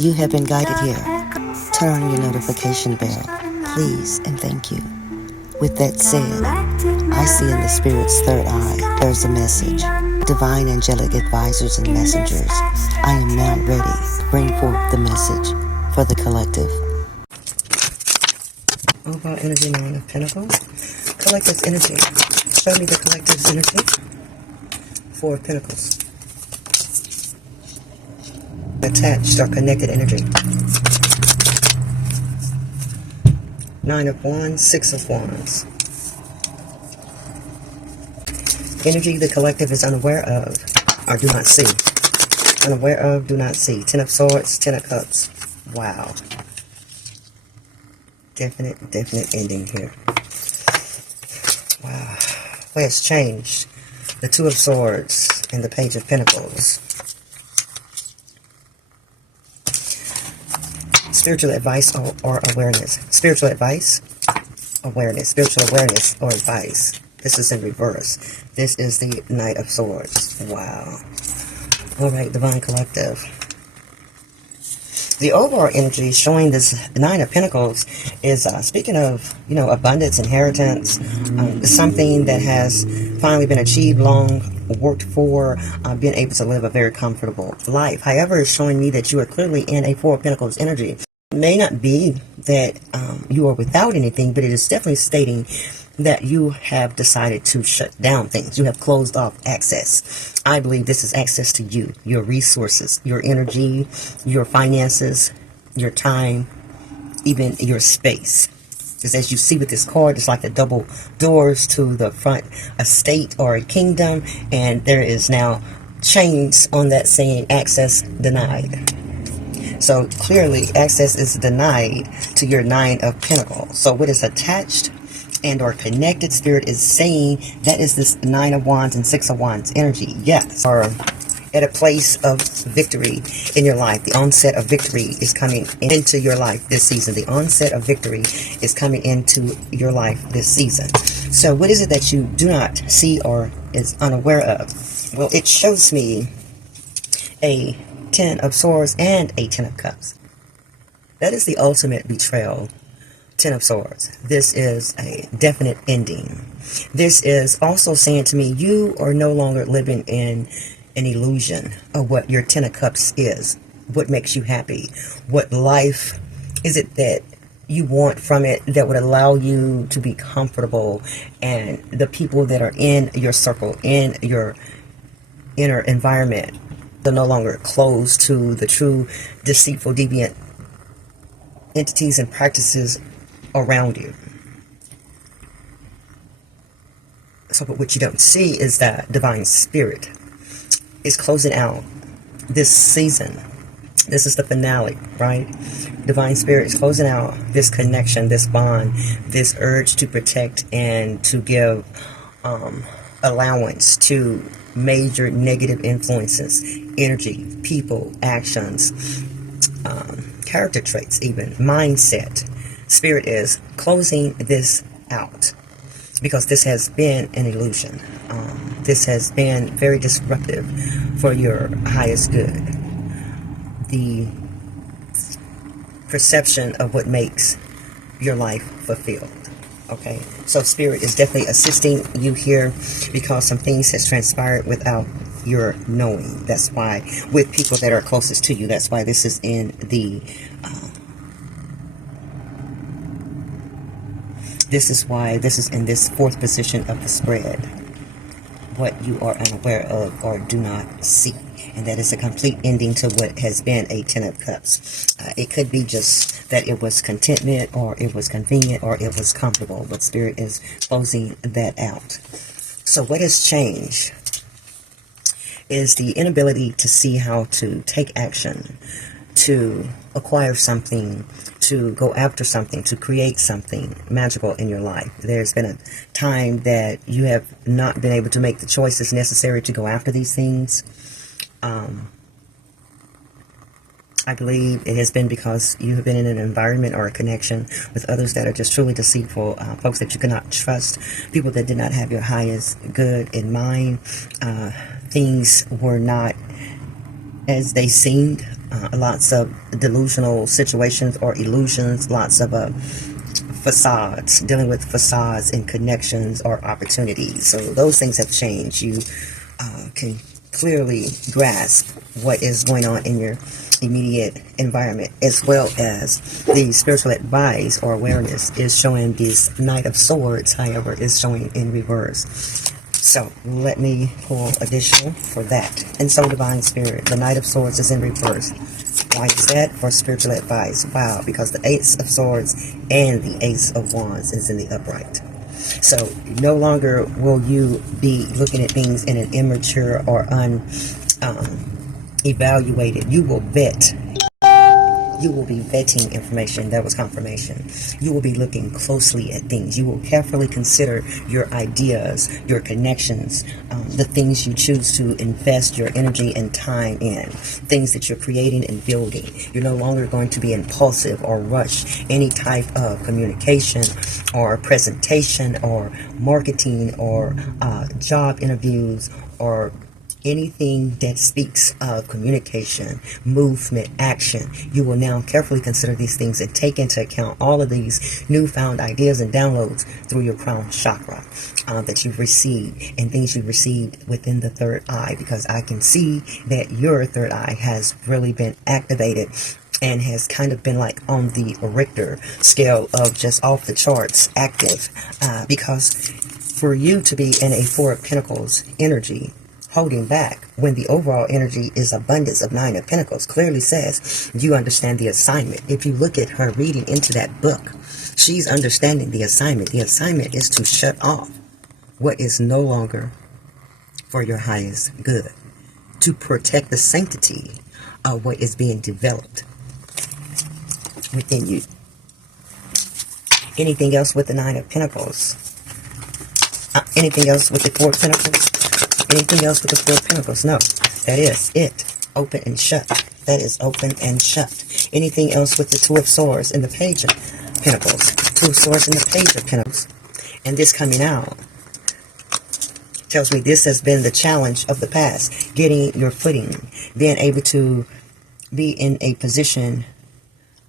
You have been guided here. Turn on your notification bell, please and thank you. With that said, I see in the Spirit's third eye, there's a message. Divine angelic advisors and messengers, I am now ready to bring forth the message for the collective. Overall energy, Nine of Pentacles. Collective energy. Show me the collective's energy. Four of Pentacles. Attached or connected energy. Nine of Wands, Six of Wands. Energy the collective is unaware of or do not see. Unaware of, do not see. Ten of Swords, Ten of Cups. Wow. Definite ending here. Wow. Well, it's changed. The Two of Swords and the Page of Pentacles. Spiritual advice or awareness. Spiritual advice, awareness. Spiritual awareness or advice. This is in reverse. This is the Knight of Swords. Wow. Alright, Divine Collective. The overall energy showing this Nine of Pentacles is speaking of, abundance, inheritance, something that has finally been achieved, long worked for, being able to live a very comfortable life. However, it's showing me that you are clearly in a Four of Pentacles energy. It may not be that you are without anything, but it is definitely stating that you have decided to shut down things. You have closed off access. I believe this is access to you, your resources, your energy, your finances, your time, even your space. Because as you see with this card, it's like the double doors to the front estate or a kingdom, and there is now chains on that saying access denied. So clearly access is denied to your Nine of Pentacles. So what is attached and or connected, Spirit is saying that is this Nine of Wands and Six of Wands energy. Yes, or at a place of victory in your life. The onset of victory is coming into your life this season. The onset of victory is coming into your life this season. So what is it that you do not see or is unaware of? Well, it shows me a Ten of Swords and a Ten of Cups. That is the ultimate betrayal. Ten of Swords. This is a definite ending. This is also saying to me, you are no longer living in an illusion of what your Ten of Cups is. What makes you happy? What life is it that you want from it that would allow you to be comfortable, and the people that are in your circle, in your inner environment, they're no longer closed to the true deceitful, deviant entities and practices around you. So but what you don't see is that Divine Spirit is closing out this season. This is the finale, right? Divine Spirit is closing out this connection, this bond, this urge to protect and to give allowance to major negative influences, energy, people, actions, character traits, even mindset. Spirit is closing this out because this has been an illusion. This has been very disruptive for your highest good. The perception of what makes your life fulfilled. Okay, so Spirit is definitely assisting you here because some things has transpired without your knowing. That's why with people that are closest to you, that's why this is in the this is why this is in this fourth position of the spread. What you are unaware of or do not see. And that is a complete ending to what has been a Ten of Cups. It could be just that it was contentment, or it was convenient, or it was comfortable. But Spirit is closing that out. So what has changed is the inability to see how to take action, to acquire something, to go after something, to create something magical in your life. There's been a time that you have not been able to make the choices necessary to go after these things. I believe it has been because you have been in an environment or a connection with others that are just truly deceitful, folks that you cannot trust, people that did not have your highest good in mind. Things were not as they seemed lots of delusional situations or illusions, lots of facades, dealing with facades and connections or opportunities. So those things have changed. You can clearly grasp what is going on in your immediate environment, as well as the spiritual advice or awareness is showing this Knight of Swords, however, is showing in reverse. So let me pull additional for that. And so Divine Spirit, the Knight of Swords is in reverse. Why is that? For spiritual advice. Wow, because the Ace of Swords and the Ace of Wands is in the upright. So no longer will you be looking at things in an immature or unevaluated. You will vet. You will be vetting information. That was confirmation. You will be looking closely at things. You will carefully consider your ideas, your connections, the things you choose to invest your energy and time in, things that you're creating and building. You're no longer going to be impulsive or rush any type of communication or presentation or marketing or job interviews or anything that speaks of communication, movement, action. You will now carefully consider these things and take into account all of these newfound ideas and downloads through your crown chakra that you've received, and things you've received within the third eye, because I can see that your third eye has really been activated and has kind of been like on the Richter scale of just off the charts active, because for you to be in a Four of Pentacles energy, holding back when the overall energy is abundance of Nine of Pentacles, clearly says you understand the assignment. If you look at her reading into that book, she's understanding the assignment. The assignment is to shut off what is no longer for your highest good, to protect the sanctity of what is being developed within you. Anything else with the Nine of Pentacles? Anything else with the Four of Pentacles? Anything else with the Four of Pentacles? No. That is it. Open and shut. That is open and shut. Anything else with the Two of Swords and the Page of Pentacles? Two of Swords and the Page of Pentacles. And this coming out tells me this has been the challenge of the past. Getting your footing. Being able to be in a position,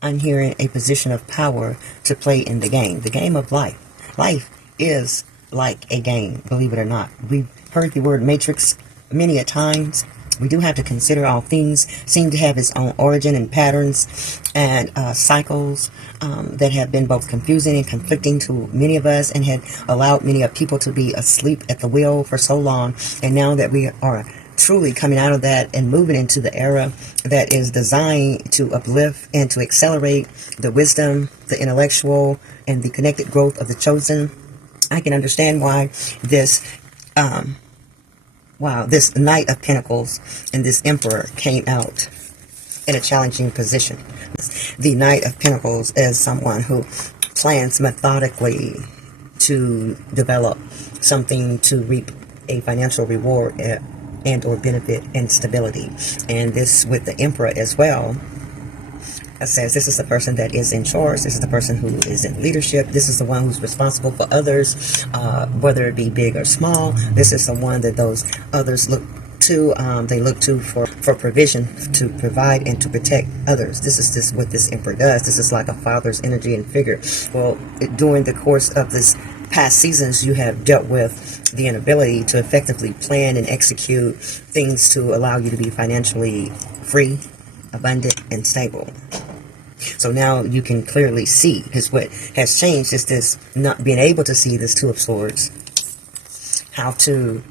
I'm hearing a position of power to play in the game. The game of life. Life is like a game, believe it or not. We've heard the word matrix many a times. We do have to consider all things seem to have its own origin and patterns and cycles that have been both confusing and conflicting to many of us, and had allowed many of people to be asleep at the wheel for so long. And now that we are truly coming out of that and moving into the era that is designed to uplift and to accelerate the wisdom, the intellectual, and the connected growth of the chosen, I can understand why this this Knight of Pentacles and this Emperor came out in a challenging position. The Knight of Pentacles is someone who plans methodically to develop something to reap a financial reward and or benefit and stability. And this with the Emperor as well, it says this is the person that is in charge. This is the person who is in leadership. This is the one who's responsible for others, whether it be big or small. This is the one that those others look to. They look to for provision, to provide and to protect others. This is what this Emperor does. This is like a father's energy and figure. Well, during the course of this past seasons, you have dealt with the inability to effectively plan and execute things to allow you to be financially free, abundant, and stable. So now you can clearly see, because what has changed is this not being able to see this Two of Swords, how to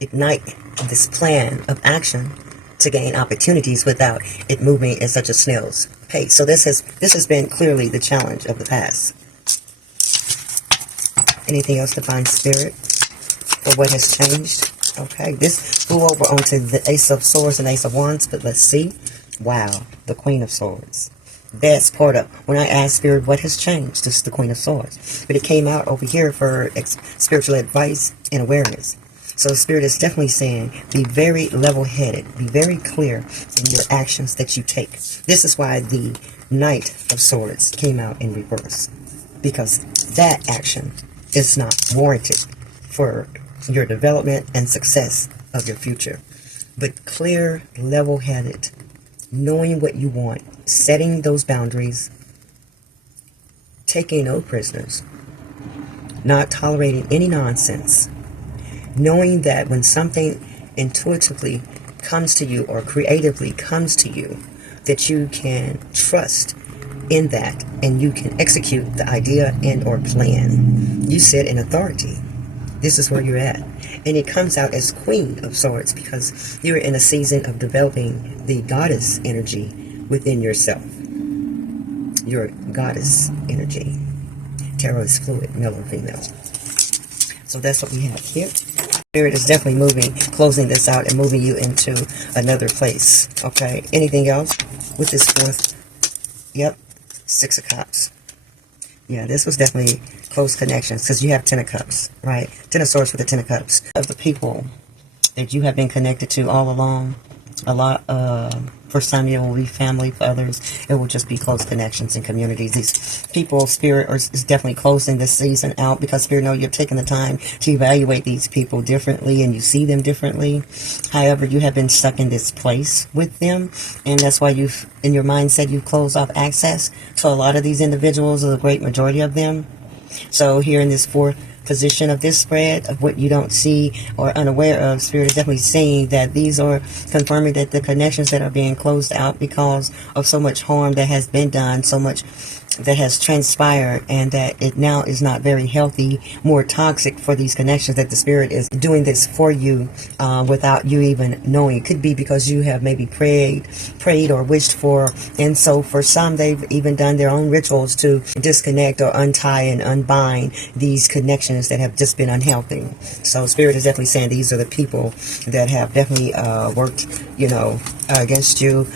ignite this plan of action to gain opportunities without it moving at such a snail's pace. So this has been clearly the challenge of the past. Anything else, Divine Spirit, for what has changed? Okay, this flew over onto the Ace of Swords and Ace of Wands, but let's see. Wow, the Queen of Swords. That's part of when I asked Spirit what has changed. This is the Queen of Swords, but it came out over here for spiritual advice and awareness. So Spirit is definitely saying be very level-headed, be very clear in your actions that you take. This is why the Knight of Swords came out in reverse, because that action is not warranted for your development and success of your future. But clear, level-headed knowing what you want, setting those boundaries, taking no prisoners, not tolerating any nonsense, knowing that when something intuitively comes to you or creatively comes to you, that you can trust in that and you can execute the idea and or plan. You sit in authority. This is where you're at. And it comes out as Queen of Swords because you're in a season of developing the goddess energy within yourself. Your goddess energy. Tarot is fluid, male or female. So that's what we have here. Spirit is definitely moving, closing this out and moving you into another place. Okay, anything else with this fourth? Yep, Six of Cups. Yeah, this was definitely close connections because you have Ten of Cups, right? Ten of Swords with the Ten of Cups. Of the people that you have been connected to all along, a lot, for some it will be family, for others it will just be close connections and communities. These people, Spirit is definitely closing this season out because Spirit know you're taking the time to evaluate these people differently and you see them differently. However, you have been stuck in this place with them, and that's why you've, in your mindset, you've closed off access to a lot of these individuals, or the great majority of them. So here in this fourth position of this spread of what you don't see or unaware of, Spirit is definitely saying that these are confirming that the connections that are being closed out because of so much harm that has been done, so much that has transpired, and that it now is not very healthy, more toxic for these connections, that the Spirit is doing this for you without you even knowing. It could be because you have maybe prayed or wished for, and so for some they've even done their own rituals to disconnect or untie and unbind these connections that have just been unhealthy. So Spirit is definitely saying these are the people that have definitely worked, against you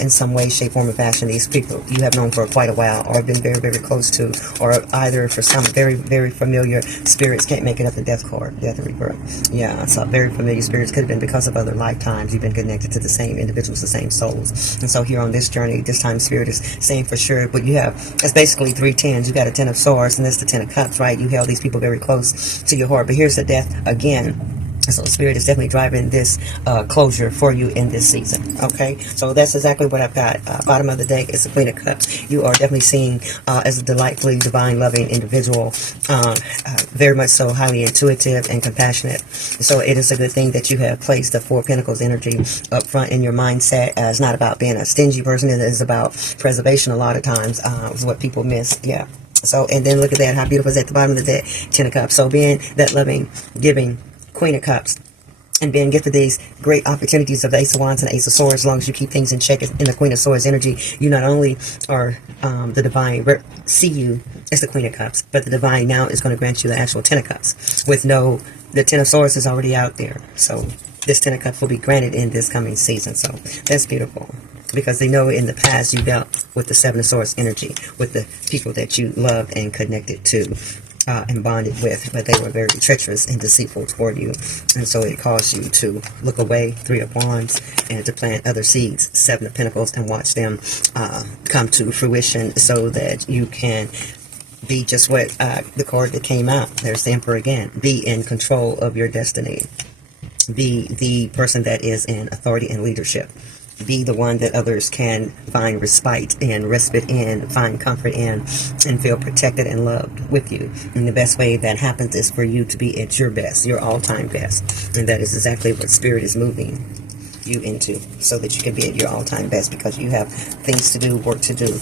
in some way, shape, form, or fashion. These people you have known for quite a while or been very, very close to, or either for some very, very familiar spirits. Can't make it up the death card, death and rebirth. Yeah, so very familiar spirits could have been because of other lifetimes. You've been connected to the same individuals, the same souls. And so here on this journey, this time Spirit is saying for sure, but you have, it's basically three tens. You got a Ten of Swords and that's the Ten of Cups, right? You held these people very close to your heart, but here's the death again. So Spirit is definitely driving this closure for you in this season. Okay, so that's exactly what I've got. Bottom of the deck is the Queen of Cups. You are definitely seen as a delightfully divine, loving individual, very much so highly intuitive and compassionate. So it is a good thing that you have placed the Four of Pentacles energy up front in your mindset. It's not about being a stingy person. It is about preservation a lot of times, is what people miss. Yeah. So, and then look at that, how beautiful is at the bottom of the deck, Ten of Cups. So being that loving, giving Queen of Cups and being gifted these great opportunities of the Ace of Wands and the Ace of Swords, as long as you keep things in check in the Queen of Swords energy, you not only are the divine, see you as the Queen of Cups, but the divine now is going to grant you the actual Ten of Cups with the Ten of Swords is already out there. So this Ten of Cups will be granted in this coming season. So that's beautiful, because they know in the past you dealt with the Seven of Swords energy, with the people that you loved and connected to. And bonded with, but they were very treacherous and deceitful toward you, and so it caused you to look away, Three of Wands, and to plant other seeds, Seven of Pentacles, and watch them come to fruition, so that you can be just what the card that came out, there's the Emperor again, be in control of your destiny, be the person that is in authority and leadership, be the one that others can find respite and respite in, find comfort in, and feel protected and loved with you. And the best way that happens is for you to be at your best, your all-time best. And that is exactly what Spirit is moving you into, so that you can be at your all-time best, because you have things to do, work to do.